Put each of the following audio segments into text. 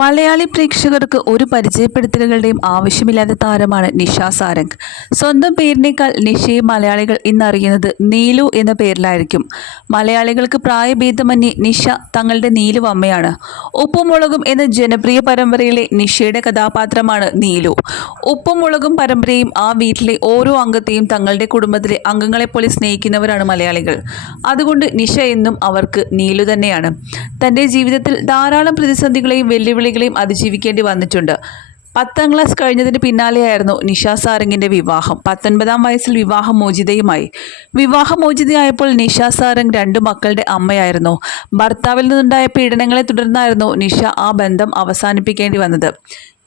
മലയാളി പ്രേക്ഷകർക്ക് ഒരു പരിചയപ്പെടുത്തലുകളുടെയും ആവശ്യമില്ലാത്ത താരമാണ് നിഷ സാരംഗ്. സ്വന്തം പേരിനേക്കാൾ നിഷയെ മലയാളികൾ ഇന്നറിയുന്നത് നീലു എന്ന പേരിലായിരിക്കും. മലയാളികൾക്ക് പ്രായഭേദമന്യേ നിഷ തങ്ങളുടെ നീലു അമ്മയാണ്. ഉപ്പുമുളകും എന്ന ജനപ്രിയ പരമ്പരയിലെ നിഷയുടെ കഥാപാത്രമാണ് നീലു. ഉപ്പുമുളകും പരമ്പരയും ആ വീട്ടിലെ ഓരോ അംഗത്തെയും തങ്ങളുടെ കുടുംബത്തിലെ അംഗങ്ങളെപ്പോലെ സ്നേഹിക്കുന്നവരാണ് മലയാളികൾ. അതുകൊണ്ട് നിഷ എന്നും അവർക്ക് നീലു തന്നെയാണ്. തന്റെ ജീവിതത്തിൽ ധാരാളം പ്രതിസന്ധികളെയും വെല്ലുവിളികളെയും അതിജീവിക്കേണ്ടി വന്നിട്ടുണ്ട്. പത്താം ക്ലാസ് കഴിഞ്ഞതിന് പിന്നാലെയായിരുന്നു നിഷ സാരംഗിന്റെ വിവാഹം. പത്തൊൻപതാം വയസ്സിൽ വിവാഹം മോചിതയുമായി വിവാഹമോചിതയായപ്പോൾ നിഷ സാരംഗ് രണ്ട് മക്കളുടെ അമ്മയായിരുന്നു. ഭർത്താവിൽ നിന്നുണ്ടായ പീഡനങ്ങളെ തുടർന്നായിരുന്നു നിഷ ആ ബന്ധം അവസാനിപ്പിക്കേണ്ടി വന്നത്.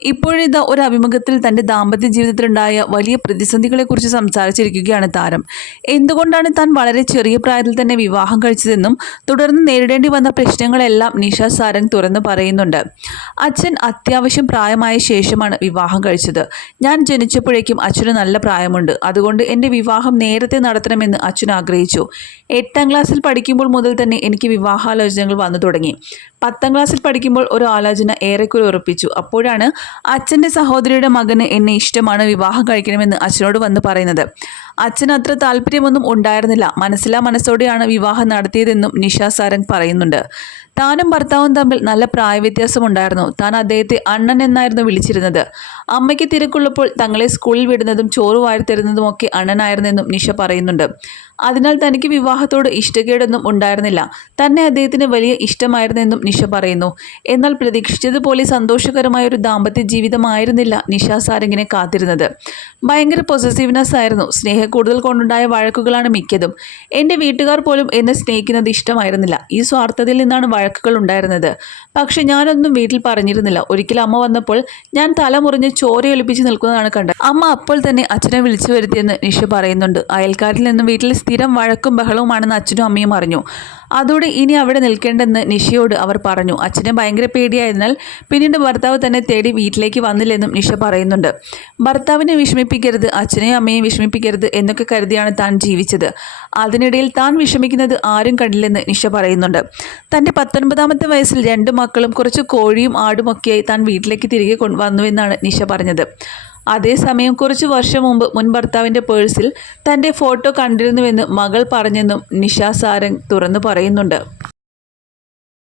ഇപ്പോഴിതാ ഒരു അഭിമുഖത്തിൽ തന്റെ ദാമ്പത്യ ജീവിതത്തിലുണ്ടായ വലിയ പ്രതിസന്ധികളെക്കുറിച്ച് സംസാരിച്ചിരിക്കുകയാണ് താരം. എന്തുകൊണ്ടാണ് താൻ വളരെ ചെറിയ പ്രായത്തിൽ തന്നെ വിവാഹം കഴിച്ചതെന്നും തുടർന്ന് നേരിടേണ്ടി വന്ന പ്രശ്നങ്ങളെല്ലാം നിഷ സാരംഗ് തുറന്നു പറയുന്നുണ്ട്. അച്ഛൻ അത്യാവശ്യം പ്രായമായ ശേഷമാണ് വിവാഹം കഴിച്ചത്. ഞാൻ ജനിച്ചപ്പോഴേക്കും അച്ഛന് നല്ല പ്രായമുണ്ട്. അതുകൊണ്ട് എന്റെ വിവാഹം നേരത്തെ നടത്തണമെന്ന് അച്ഛൻ ആഗ്രഹിച്ചു. എട്ടാം ക്ലാസ്സിൽ പഠിക്കുമ്പോൾ മുതൽ തന്നെ എനിക്ക് വിവാഹാലോചനകൾ വന്നു തുടങ്ങി. പത്താം ക്ലാസ്സിൽ പഠിക്കുമ്പോൾ ഒരു ആലോചന ഏറെക്കുറെ ഉറപ്പിച്ചു. അപ്പോഴാണ് അച്ഛന്റെ സഹോദരിയുടെ മകന് എന്നെ ഇഷ്ടമാണ് വിവാഹം കഴിക്കണമെന്ന് അച്ഛനോട് വന്ന് പറയുന്നത്. അച്ഛന് അത്ര താല്പര്യമൊന്നും ഉണ്ടായിരുന്നില്ല. മനസ്സിലാ മനസ്സോടെയാണ് വിവാഹം നടത്തിയതെന്നും നിഷ സാരംഗ് പറയുന്നുണ്ട്. താനും ഭർത്താവും തമ്മിൽ നല്ല പ്രായവ്യത്യാസം ഉണ്ടായിരുന്നു താൻ അദ്ദേഹത്തെ അണ്ണൻ എന്നായിരുന്നു വിളിച്ചിരുന്നത്. അമ്മയ്ക്ക് തിരക്കുള്ളപ്പോൾ തങ്ങളെ സ്കൂളിൽ വിടുന്നതും ചോറ് വാരിത്തരുന്നതും ഒക്കെ അണ്ണനായിരുന്നെന്നും നിഷ പറയുന്നുണ്ട്. അതിനാൽ തനിക്ക് വിവാഹത്തോട് ഇഷ്ടക്കേടൊന്നും ഉണ്ടായിരുന്നില്ല. തന്നെ അദ്ദേഹത്തിന് വലിയ ഇഷ്ടമായിരുന്നെന്നും നിഷ പറയുന്നു. എന്നാൽ പ്രതീക്ഷിച്ചതുപോലെ സന്തോഷകരമായ ഒരു ദാമ്പത്യ ജീവിതമായിരുന്നില്ല നിഷ സാരംഗിനെ കാത്തിരുന്നത്. ഭയങ്കര പൊസസീവ്നെസ് ആയിരുന്നു. സ്നേഹക്കൂടുതൽ കൊണ്ടുണ്ടായ വഴക്കുകളാണ് മിക്കതും. എന്റെ വീട്ടുകാർ പോലും എന്നെ സ്നേഹിക്കുന്നത് ഇഷ്ടമായിരുന്നില്ല. ഈ സ്വാർത്ഥതയിൽ നിന്നാണ് വഴക്കുകൾ ഉണ്ടായിരുന്നത് പക്ഷെ ഞാനൊന്നും വീട്ടിൽ പറഞ്ഞിരുന്നില്ല. ഒരിക്കൽ അമ്മ വന്നപ്പോൾ ഞാൻ തലമുറിഞ്ഞ് ചോരയൊലിപ്പിച്ച് നിൽക്കുന്നതാണ് കണ്ടത്. അമ്മ അപ്പോൾ തന്നെ അച്ഛനെ വിളിച്ചു വരുത്തിയെന്ന് നിഷ പറയുന്നുണ്ട്. അയൽക്കാരിൽ നിന്നും വീട്ടിൽ സ്ഥിരം വഴക്കും ബഹളവുമാണെന്ന് അച്ഛനും അമ്മയും അറിഞ്ഞു. അതോടെ ഇനി അവിടെ നിൽക്കേണ്ടെന്ന് നിഷയോട് അവർ പറഞ്ഞു. അച്ഛനെ ഭയങ്കര പേടിയായതിനാൽ പിന്നീട് ഭർത്താവ് തന്നെ തേടി വീട്ടിലേക്ക് വന്നില്ലെന്നും നിഷ പറയുന്നുണ്ട്. ഭർത്താവിനെ വിഷമിപ്പിക്കരുത് അച്ഛനെയും അമ്മയെയും വിഷമിപ്പിക്കരുത് എന്നൊക്കെ കരുതിയാണ് താൻ ജീവിച്ചത്. അതിനിടയിൽ താൻ വിഷമിക്കുന്നത് ആരും കണ്ടില്ലെന്ന് നിഷ പറയുന്നുണ്ട്. തന്റെ പത്തൊൻപതാമത്തെ വയസ്സിൽ രണ്ട് മക്കളും കുറച്ച് കോഴിയും ആടുമൊക്കെയായി താൻ വീട്ടിലേക്ക് തിരികെ വന്നുവെന്നാണ് നിഷ പറഞ്ഞത്. അതേസമയം കുറച്ച് വർഷം മുമ്പ് മുൻ ഭർത്താവിന്റെ പേഴ്സിൽ തന്റെ ഫോട്ടോ കണ്ടിരുന്നുവെന്ന് മകൾ പറഞ്ഞെന്നും നിഷ സാരംഗ് തുറന്നു പറയുന്നുണ്ട്.